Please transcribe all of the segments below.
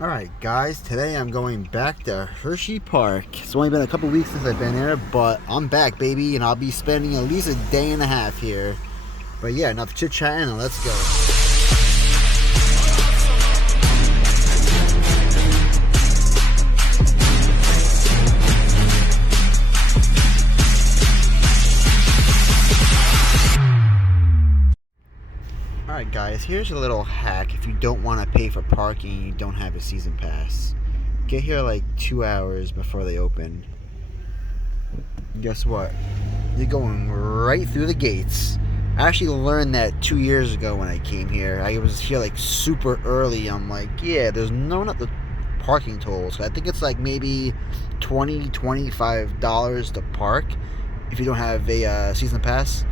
Alright guys, today I'm going back to Hershey Park. It's only been a couple weeks since I've been here, but I'm back, baby, and I'll be spending at least a day and a half here. But yeah, enough chit-chatting and let's go. Alright guys, here's a little hack if you don't want to pay for parking and you don't have a season pass. Get here like 2 hours before they open. Guess what? You're going right through the gates. I actually learned that 2 years ago when I came here. I was here like super early. I'm like, yeah, there's not the parking tolls. I think it's like maybe $20, $25 to park if you don't have a season pass.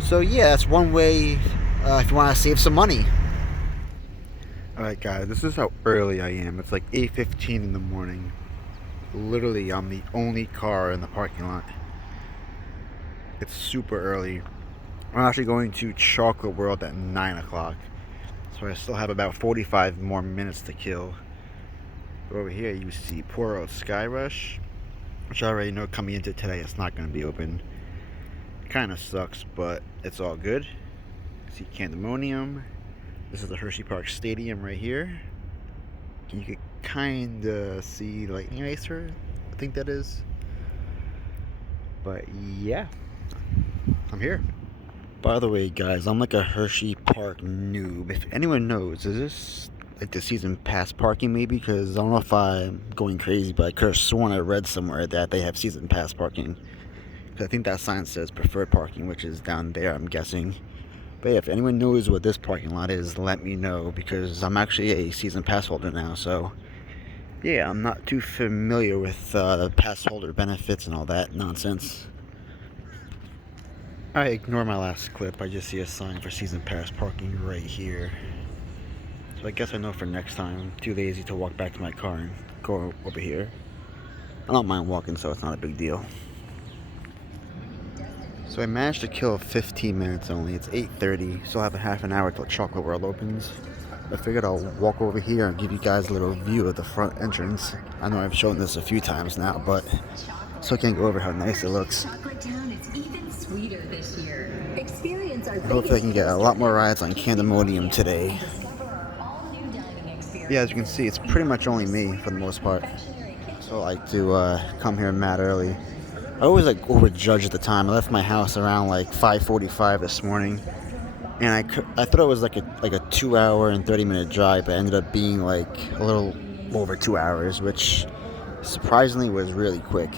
So yeah, that's one way if you want to save some money. Alright guys, this is how early I am. It's like 8:15 in the morning. Literally, I'm the only car in the parking lot. It's super early. I'm actually going to Chocolate World at 9 o'clock. So I still have about 45 more minutes to kill. But over here you see Poor Old Sky Rush, which I already know coming into today it's not going to be open. Kind of sucks, but it's all good. See Candemonium. This is the HersheyPark Stadium right here. You can kind of see Lightning Racer, I think that is. But yeah, I'm here. By the way guys, I'm like a HersheyPark noob. If anyone knows, is this like the season pass parking maybe? Because I don't know if I'm going crazy, but I could have sworn I read somewhere that they have season pass parking. Because I think that sign says preferred parking, which is down there, I'm guessing. But yeah, if anyone knows what this parking lot is, let me know, because I'm actually a season pass holder now. So yeah, I'm not too familiar with pass holder benefits and all that nonsense. I ignore my last clip. I just see a sign for season pass parking right here. So I guess I know for next time. I'm too lazy to walk back to my car and go over here. I don't mind walking, so it's not a big deal. So I managed to kill 15 minutes only. It's 8:30, still have a half an hour till Chocolate World opens. I figured I'll walk over here and give you guys a little view of the front entrance. I know I've shown this a few times now, but so I can't go over how nice it looks. Hopefully I can get a lot more rides on Candemonium today. Yeah, as you can see, it's pretty much only me for the most part. So I like to come here mad early. I always like overjudge the time. I left my house around like 5:45 this morning, and I thought it was like a 2 hour and 30-minute drive, but it ended up being like a little over 2 hours, which surprisingly was really quick.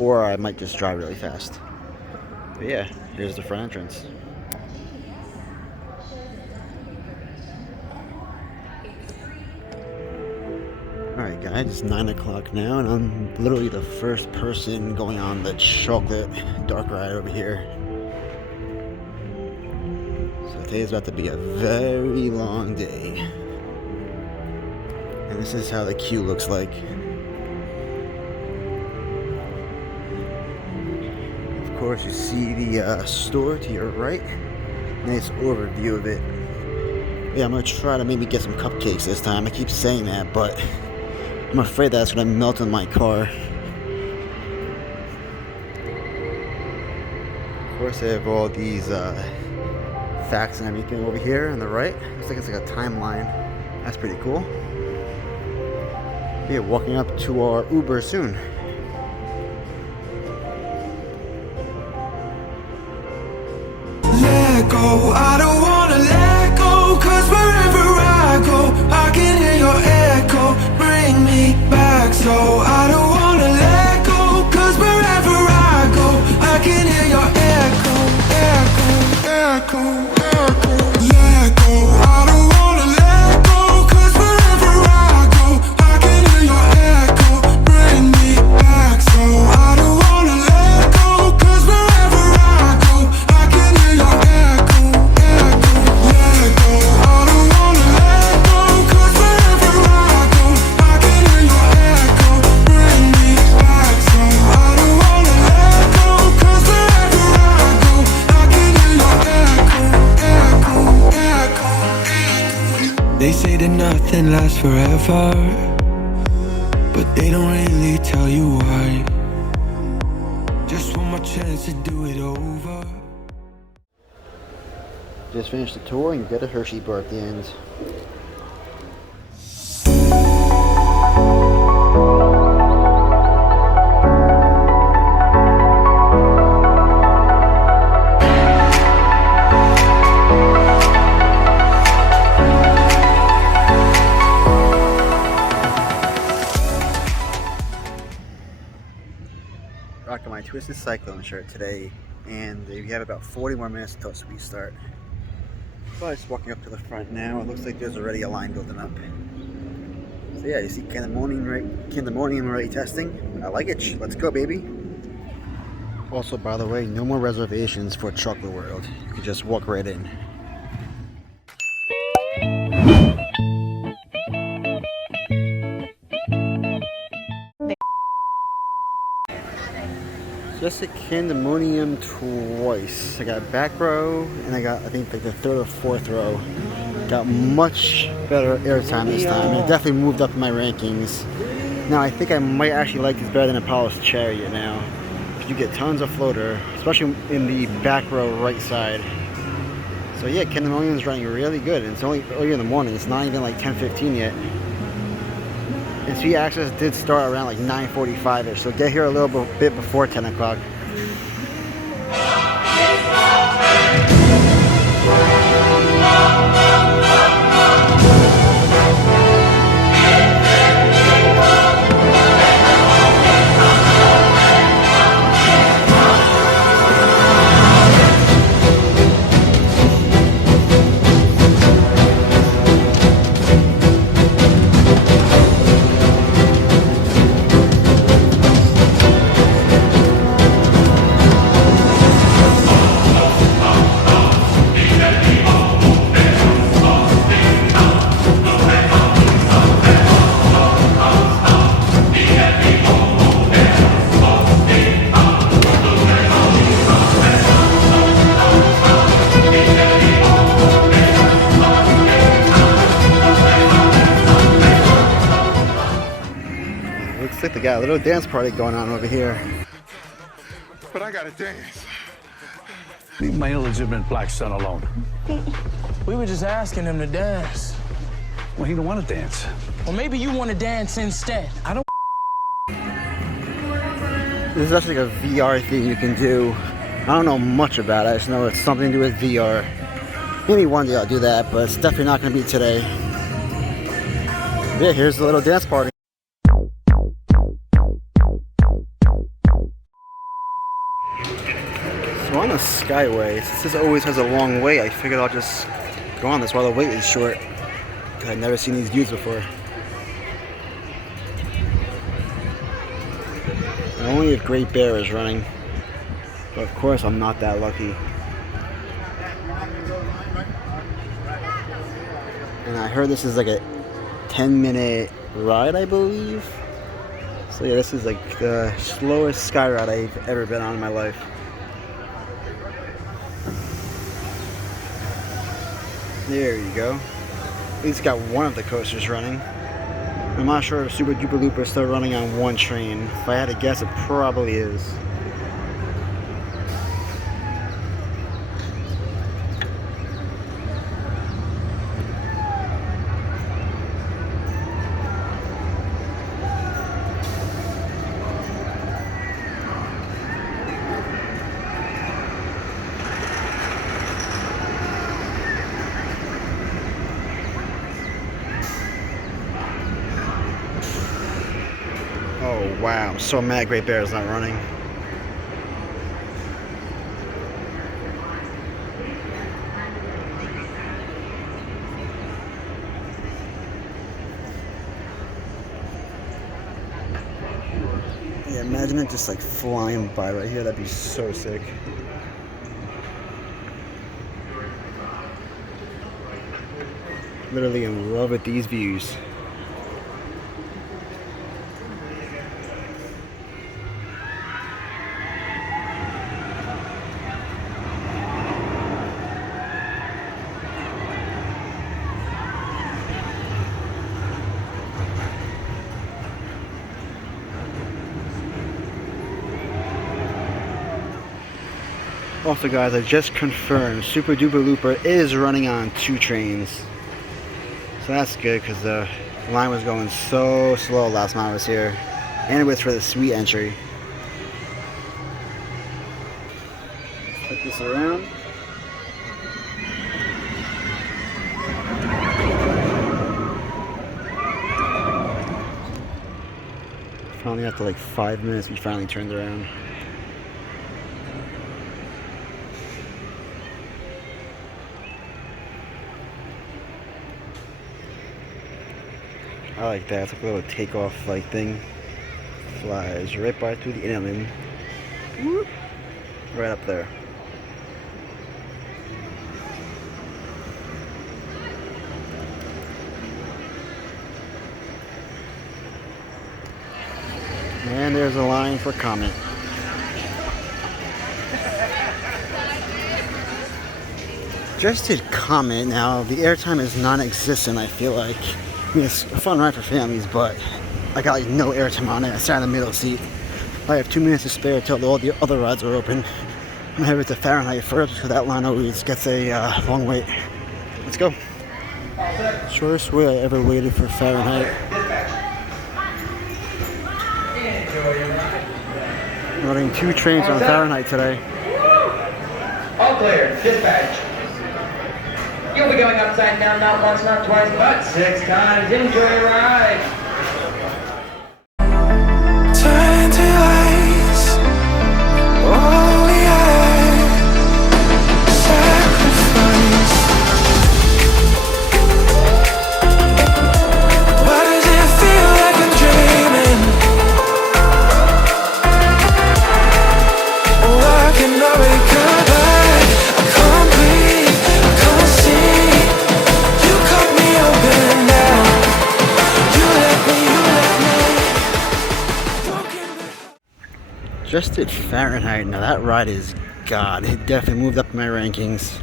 Or I might just drive really fast. But yeah, here's the front entrance. Alright guys, it's 9 o'clock now, and I'm literally the first person going on the chocolate dark ride over here. So today's about to be a very long day. And this is how the queue looks like. Of course, you see the store to your right. Nice overview of it. Yeah, I'm going to try to maybe get some cupcakes this time. I keep saying that, but I'm afraid that's going to melt in my car. Of course, I have all these facts and everything over here on the right. Looks like it's like a timeline. That's pretty cool. Yeah, walking up to our Uber soon. Let go, I don't want to let go, 'cause wherever I go, I can hear your echo. Bring me back, so I don't wanna let go, 'cause wherever I go, I can hear your echo, echo, echo, echo. Let go, I don't wanna let go, 'cause wherever I go, I can hear your echo. Bring me back, so I don't wanna let go, 'cause wherever I go, I can hear your echo, nothing lasts forever, but they don't really tell you why. Just one more chance to do it over. Just finished the tour and get a Hershey bar at the end. Rocking my Twisted Cyclone shirt today, and we have about 40 more minutes until we start. So I'm just walking up to the front now. It looks like there's already a line building up. So yeah, you see Candemonium already testing. I like it. Let's go, baby. Also, by the way, no more reservations for Chocolate World. You can just walk right in. Just at Candemonium twice. I got back row, and I got, I think, like the third or fourth row. Got much better airtime this time. It definitely moved up in my rankings. Now I think I might actually like this better than Apollo's Chariot now. You get tons of floater, especially in the back row right side. So yeah, Candemonium is running really good. And it's only early in the morning. It's not even like 10:15 yet. And speed access did start around like 9:45ish, so get here a little bit before 10 o'clock. Looks like they got a little dance party going on over here. But I gotta dance. Leave my illegitimate black son alone. We were just asking him to dance. Well, he don't want to dance. Well, maybe you want to dance instead. I don't. This is actually like a VR thing you can do. I don't know much about it. I just know it's something to do with VR. Maybe one day I'll do that, but it's definitely not going to be today. Yeah, here's the little dance party. So on the Skyway, since this always has a long wait, I figured I'll just go on this while the wait is short. Because I've never seen these views before. And only if Great Bear is running. But of course I'm not that lucky. And I heard this is like a 10-minute ride, I believe. So yeah, this is like the slowest sky ride I've ever been on in my life. There you go. At least got one of the coasters running. I'm not sure if Super Duper Looper is still running on one train. If I had to guess, it probably is. Oh wow, I'm so mad Great Bear is not running. Yeah, imagine it just like flying by right here, that'd be so sick. Literally in love with these views. Also guys, I just confirmed Super Duper Looper is running on 2 trains. So that's good because the line was going so slow last time I was here. And it was for the suite entry. Put this around. Finally after like 5 minutes we finally turned around. I like that. It's like a little takeoff like thing. Flies right by through the inland. Whoop. Right up there. And there's a line for comment. Just did comment. Now the airtime is non-existent, I feel like. I mean, it's a fun ride for families, but I got like no airtime on it. I sat in the middle seat. I have 2 minutes to spare till all the other rides are open. I'm headed to Fahrenheit first because that line always gets a long wait. Let's go. Shortest way I ever waited for Fahrenheit. Running 2 trains on Fahrenheit today. All clear. Dispatch. You'll be going upside down, not once, not twice, but 6 times. Enjoy your ride. Turn to ice. All we had. Sacrifice. Why does it feel like I'm dreaming? Why can I wake up? I can't breathe. I can't see. You cut me open now. You let me. Just did Fahrenheit. Now that ride is God. It definitely moved up in my rankings.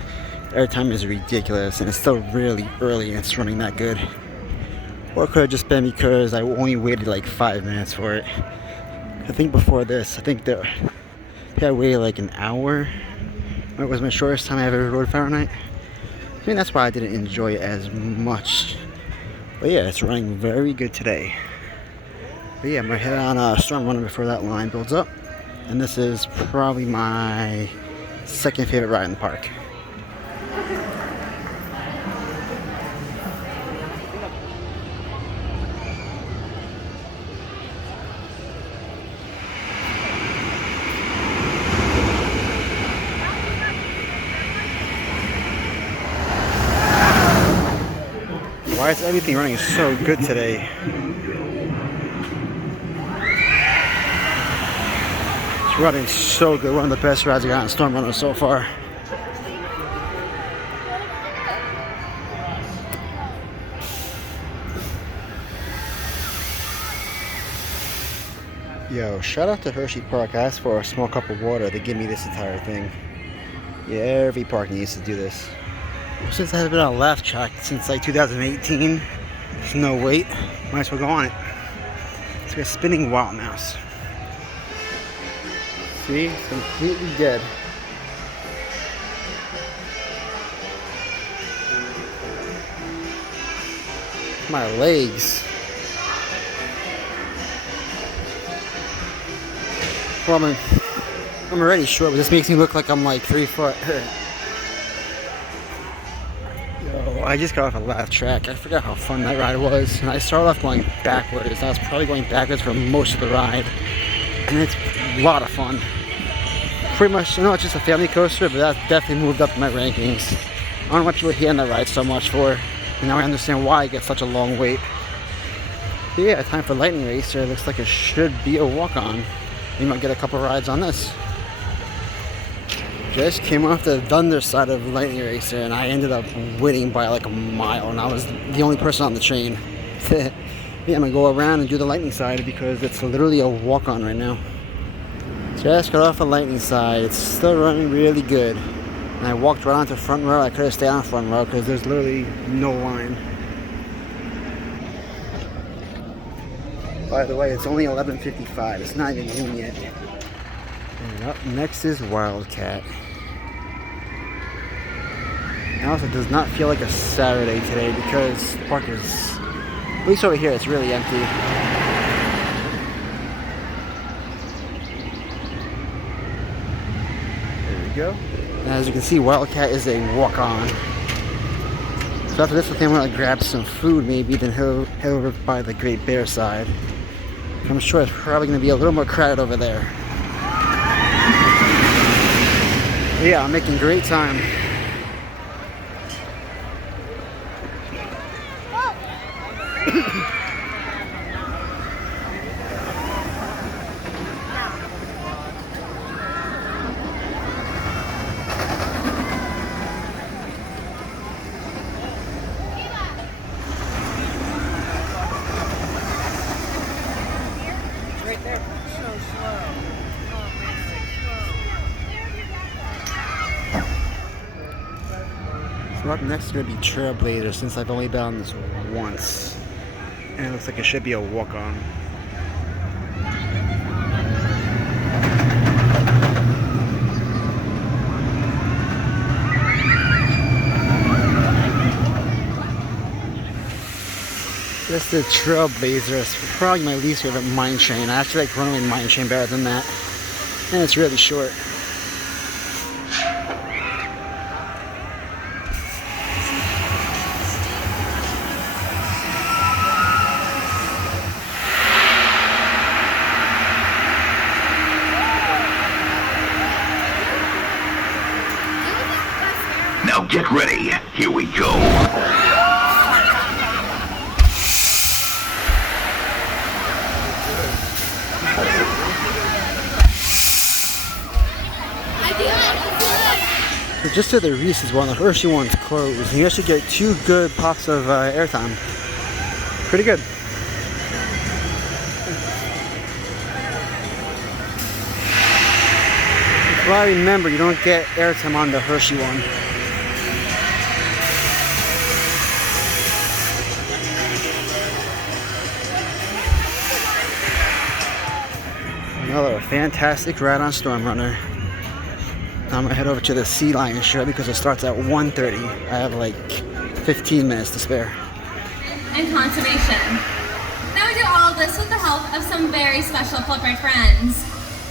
Airtime is ridiculous and it's still really early and it's running that good. Or it could have just been because I only waited like 5 minutes for it. I think before this, I think that I waited like an hour. It was my shortest time I ever rode Fahrenheit. I mean, that's why I didn't enjoy it as much. But yeah, it's running very good today. But yeah, I'm gonna head on a storm runner before that line builds up. And this is probably my second favorite ride in the park. Why is everything running so good today? It's running so good. One of the best rides I got in Storm Runner so far. Yo, shout out to HersheyPark. I asked for a small cup of water. They give me this entire thing. Yeah, every park needs to do this. Since I haven't been on a laugh track since like 2018, there's no wait. Might as well go on it. It's like a spinning wild mouse. See, it's completely dead. My legs. Well, I'm already short, but this makes me look like I'm like 3 foot. I just got off a laugh track. I forgot how fun that ride was. And I started off going backwards. I was probably going backwards for most of the ride. And it's a lot of fun. Pretty much, it's just a family coaster, but that definitely moved up in my rankings. I don't know why people hate on that ride so much for. And now I understand why it gets such a long wait. But yeah, time for Lightning Racer. It looks like it should be a walk-on. We might get a couple rides on this. Just came off the thunder side of Lightning Racer and I ended up winning by like a mile and I was the only person on the train. Yeah, I'm gonna go around and do the lightning side because it's literally a walk-on right now. Just got off the lightning side. It's still running really good. And I walked right onto front row. I could have stayed on front row because there's literally no line. By the way, it's only 11:55. It's not even noon yet. And up next is Wildcat. And also, it does not feel like a Saturday today because the park is, at least over here, it's really empty. There we go. And as you can see, Wildcat is a walk-on. So after this, I think I'm going to grab some food maybe, then head over by the Great Bear side. I'm sure it's probably going to be a little more crowded over there. But yeah, I'm making great time. So up next is going to be Trailblazer, since I've only been on this once. And it looks like it should be a walk-on. That's the Trailblazer. It's probably my least favorite mine train. I actually like Runaway Mine Train better than that. And it's really short. Now get ready. Here we go. So just to the Reese's one, the Hershey one's closed. And you actually get 2 good pops of airtime. Pretty good. Well, I remember you don't get airtime on the Hershey one. Another fantastic ride on Storm Runner. I'm gonna head over to the Sea Lion show because it starts at 1:30. I have like 15 minutes to spare. And conservation. Now we do all of this with the help of some very special Flipper friends.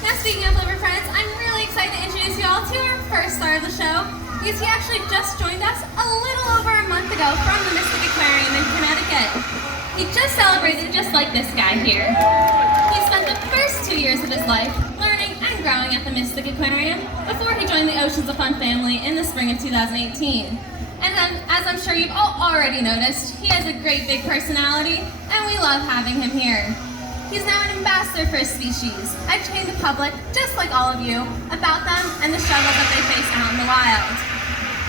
Now speaking of Flipper friends, I'm really excited to introduce you all to our first star of the show, because he actually just joined us a little over a month ago from the Mystic Aquarium in Connecticut. He just celebrated just like this guy here. He spent the first 2 years of his life learning and growing at the Mystic Aquarium before he joined the Oceans of Fun family in the spring of 2018. And as I'm sure you've all already noticed, he has a great big personality, and we love having him here. He's now an ambassador for his species. I've trained the public, just like all of you, about them and the struggles that they face out in the wild.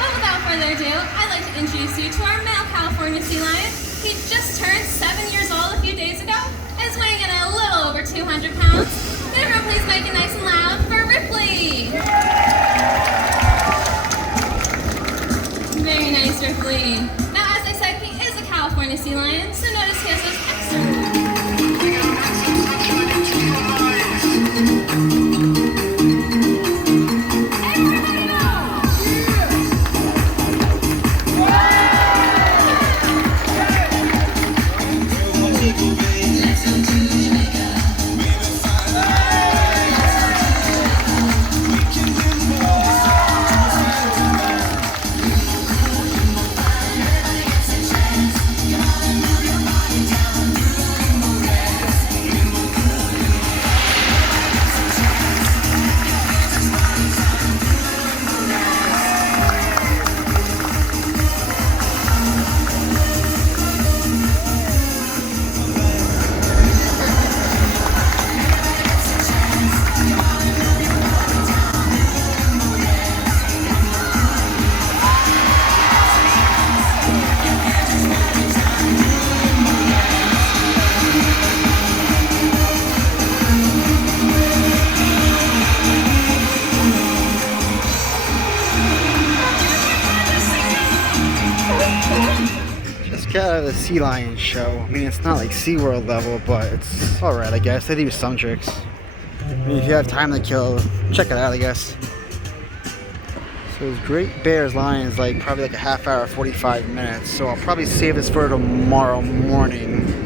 But without further ado, I'd like to introduce you to our male California sea lion. He just turned 7 years old a few days ago and is weighing in at a little over 200 pounds. Can everyone please make it nice and loud for Ripley? Very nice, Ripley. Now, as I said, he is a California sea lion, so notice he has those extra... Out of the Sea Lion show. I mean, it's not like SeaWorld level, but it's alright, I guess. They do some tricks. I mean, if you have time to kill, check it out, I guess. So there's Great Bears line is like probably like a half hour, 45 minutes. So I'll probably save this for tomorrow morning.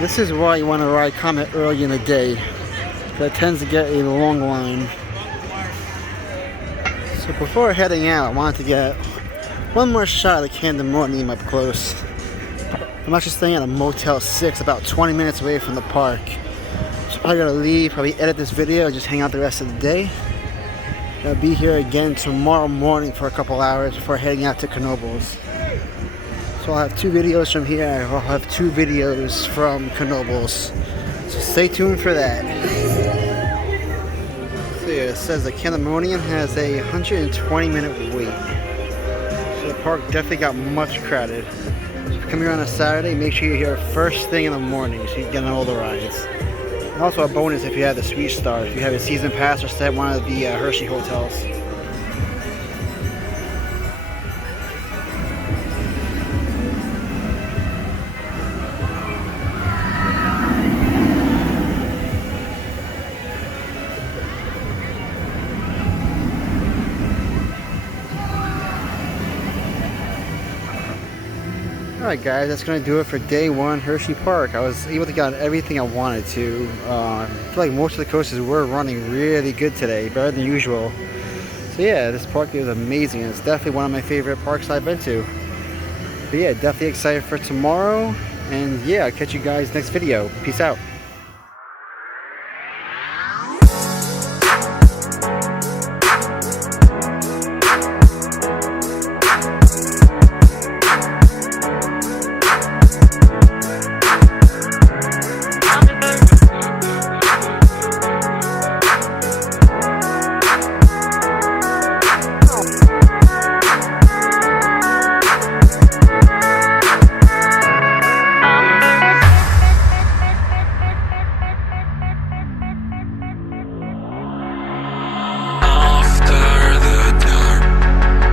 This is why you want to ride Comet early in the day. That tends to get a long line. So before heading out, I wanted to get one more shot of the Candemonium up close. I'm actually staying at a Motel 6 about 20 minutes away from the park. So I gotta leave, probably edit this video, and just hang out the rest of the day. I'll be here again tomorrow morning for a couple hours before heading out to Knoebels. So I'll have 2 videos from here. I'll have 2 videos from Knoebels. So stay tuned for that. So yeah, it says the Candemonium has a 120-minute wait. So the park definitely got much crowded. So if you come here on a Saturday, make sure you're here first thing in the morning so you can get on all the rides. And also a bonus if you have the Suite Star, if you have a season pass or stay at one of the Hershey hotels. Alright guys, that's going to do it for day 1 Hershey Park. I was able to get everything I wanted to. I feel like most of the coasters were running really good today, better than usual. So yeah, this park is amazing. It's definitely one of my favorite parks I've been to. But yeah, definitely excited for tomorrow. And yeah, I'll catch you guys next video. Peace out.